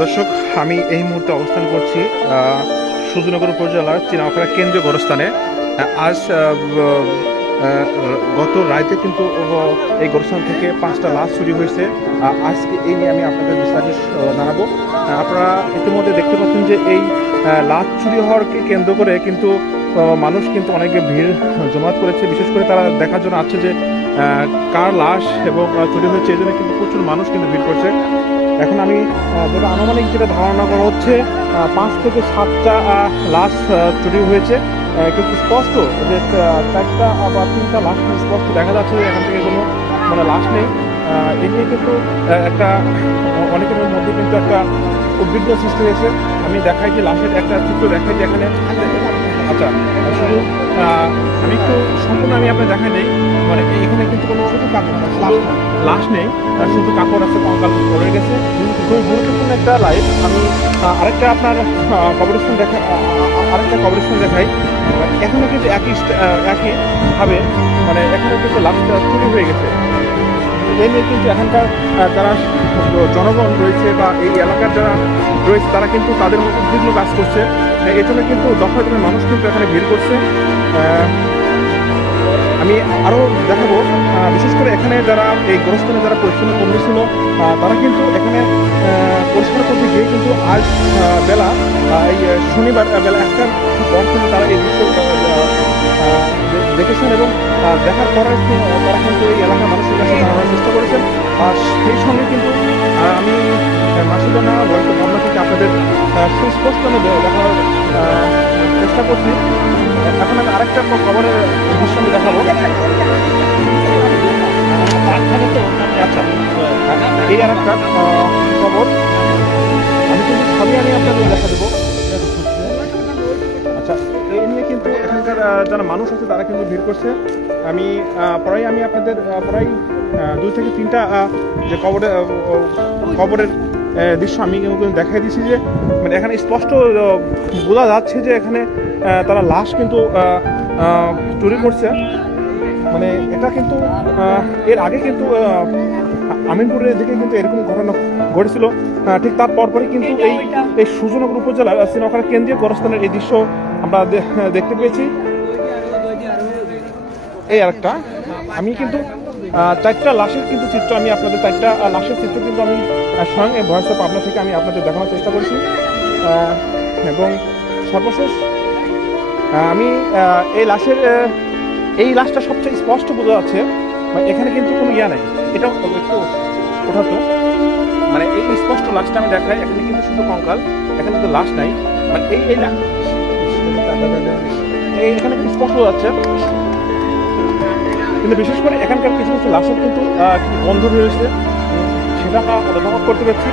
দর্শক, আমি এই মুহূর্তে অবস্থান করছি সুজনগর উপজেলার চিনাপাড়া কেন্দ্রীয় গোরস্থানে। আজ গত রাতে কিন্তু এই গোরস্থান থেকে পাঁচটা লাশ চুরি হয়েছে। আজকে এই নিয়ে আমি আপনাদের বিস্তারিত জানাব। আপনারা ইতিমধ্যে দেখতে পাচ্ছেন যে এই লাশ চুরি হওয়ারকে কেন্দ্র করে কিন্তু মানুষ কিন্তু অনেকে ভিড় জমায়েত করেছে। বিশেষ করে তারা দেখার জন্য আছে যে কার লাশ এবং চুরি হয়েছে, এই জন্য কিন্তু প্রচুর মানুষ কিন্তু ভিড় করছে। এখন আমি যেটা আনুমানিক যেটা ধারণা করা হচ্ছে পাঁচ থেকে সাতটা লাশ চুরি হয়েছে। কিন্তু স্পষ্ট যে চারটা বা তিনটা লাশ স্পষ্ট দেখা যাচ্ছে যে এখান থেকে কোনো মানে লাশ নেই। আহ, এ নিয়ে কিন্তু একটা অনেকের মধ্যে কিন্তু একটা উদ্বিগ্ন সৃষ্টি হয়েছে। আমি দেখাই যে লাশের একটা চিত্র দেখাই যে এখানে আচ্ছা শুধু আমি একটু সম্পূর্ণ আমি আপনার দেখাই নেই মানে এখানে কিন্তু কোনো শুধু কাপড় লাশ নেই। শুধু কাপড় আছে কঙ্কাল পড়ে গেছে। খুবই গুরুত্বপূর্ণ একটা লাইফ আমি আরেকটা আপনার কবরস্থান দেখা আরেকটা কবরস্থান দেখাই। এখানে কিন্তু একই আহ, মানে এখানে কিন্তু লাশটা চুরি হয়ে গেছে। এই নিয়ে কিন্তু এখানকার যারা জনগণ রয়েছে বা এই এলাকার যারা রয়েছে তারা কিন্তু তাদের মতো উদ্বিগ্ন কাজ করছে। এই জন্য কিন্তু দফায় দফায় মানুষ কিন্তু এখানে ভিড় করছে আমি আরও দেখাবো বিশেষ করে এখানে যারা এই গোরস্থানে যারা পরিচ্ছন্ন কর্মী ছিল তারা কিন্তু এখানে পরিষ্কার করতে গিয়ে কিন্তু আজ বেলা এই শনিবার বেলা একটা পর কিন্তু তারা এই দৃশ্য দেখেছেন এবং দেখার পরে তারা কিন্তু এই এলাকার মানুষের কাছে জানানোর চেষ্টা করেছেন। আর সেই সঙ্গে কিন্তু আমি মাসুদানা বয়স ভাবনা থেকে আপনাদের সুস্পষ্ট দে- দেখানোর চেষ্টা করছি। এখন আমি আরেকটা খবরের সঙ্গে দেখাবো। আচ্ছা এই আর একটা খবর। আমি কিন্তু সবই আমি আপনাদের দেখা দেবো। যারা মানুষ আছে, তারা কিন্তু ভিড় করছে। আমি প্রায় আমি আপনাদের প্রায় দুই থেকে তিনটা যে কবরে কবরের দৃশ্য আমি কিন্তু দেখাই দিয়েছি যে মানে এখানে স্পষ্ট বোঝা যাচ্ছে যে এখানে তারা লাশ কিন্তু চুরি করছে। মানে এটা কিন্তু এর আগে কিন্তু আমিনপুরের দিকে কিন্তু এরকম ঘটনা ঘটেছিল। ঠিক তার পরপরই কিন্তু এই এই সুজনগর উপজেলার শ্রীনগরের কেন্দ্রীয় গরস্থানের এই দৃশ্য আমরা দেখতে পেয়েছি। এই আরেকটা। আমি কিন্তু চারটা লাশের কিন্তু চিত্র আমি আপনাদের, চারটা লাশের চিত্র কিন্তু আমি স্বয়ং এই ভয়েস অফ আপনার থেকে আমি আপনাদের দেখানোর চেষ্টা করেছি। এবং সর্বশেষ আমি এই লাশের এই লাশটা সবচেয়ে স্পষ্ট বোঝা যাচ্ছে এখানে কিন্তু কোনো ইয়া নাই। এটা একটু মানে এই স্পষ্ট লাশটা আমি দেখাই, এখানে কিন্তু শুধু কঙ্কাল, এখানে কিন্তু লাশ নাই। মানে এই এই এখানে স্পষ্ট যাচ্ছে। কিন্তু বিশেষ করে এখানকার কিছু কিছু লাশের কিন্তু কিছু বন্ধ রয়েছে। সেটা অনুভব করতে পারছি।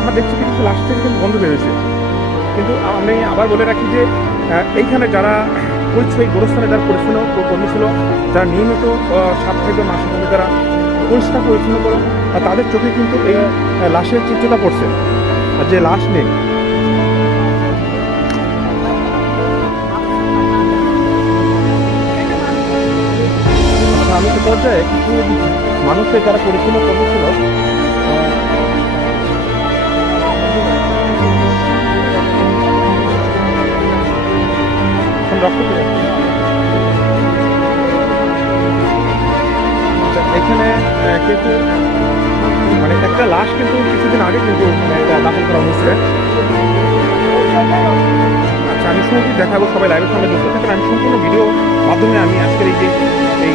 আমরা দেখছি কিছু লাশ থেকে কিন্তু বন্ধ বেরোয়েছে কিন্তু আমি আবার বলে রাখি যে এইখানে যারা পরিচয় গোরস্থানে যারা পরিচ্ছন্ন কর্মী ছিল, যারা নিয়মিত সাত থেকে মাসের মধ্যে যারা পরিষ্কার পরিচ্ছন্ন করে তাদের চোখে কিন্তু এই লাশের চিত্রটা পড়ছে। যে লাশ নেই পর্যায়ে কিছু মানুষের যারা পরিচ্ছন্ন কর্মী ছিল আহ, এখন রক্ত পেয়ে আচ্ছা, এখানে কিন্তু মানে একটা লাশ কিন্তু কিছুদিন আগে কিন্তু দাফন করা হয়েছে। আচ্ছা আমি শুরুতেই দেখাবো সবাই লাইভের সঙ্গে যুক্ত থাকেন। আমি সম্পূর্ণ ভিডিও মাধ্যমে আমি আজকের এই যে এই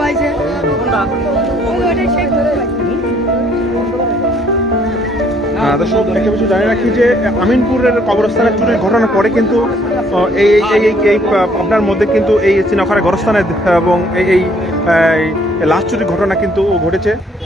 পাইছে দর্শক একটা কিছু জানি রাখি যে, আমিনপুরের কবরস্থানের চুরির ঘটনার পরে কিন্তু এই এই আপনার মধ্যে কিন্তু এই চিনাখারা গরস্থানের এবং এই লাশ চুরির ঘটনা কিন্তু ঘটেছে।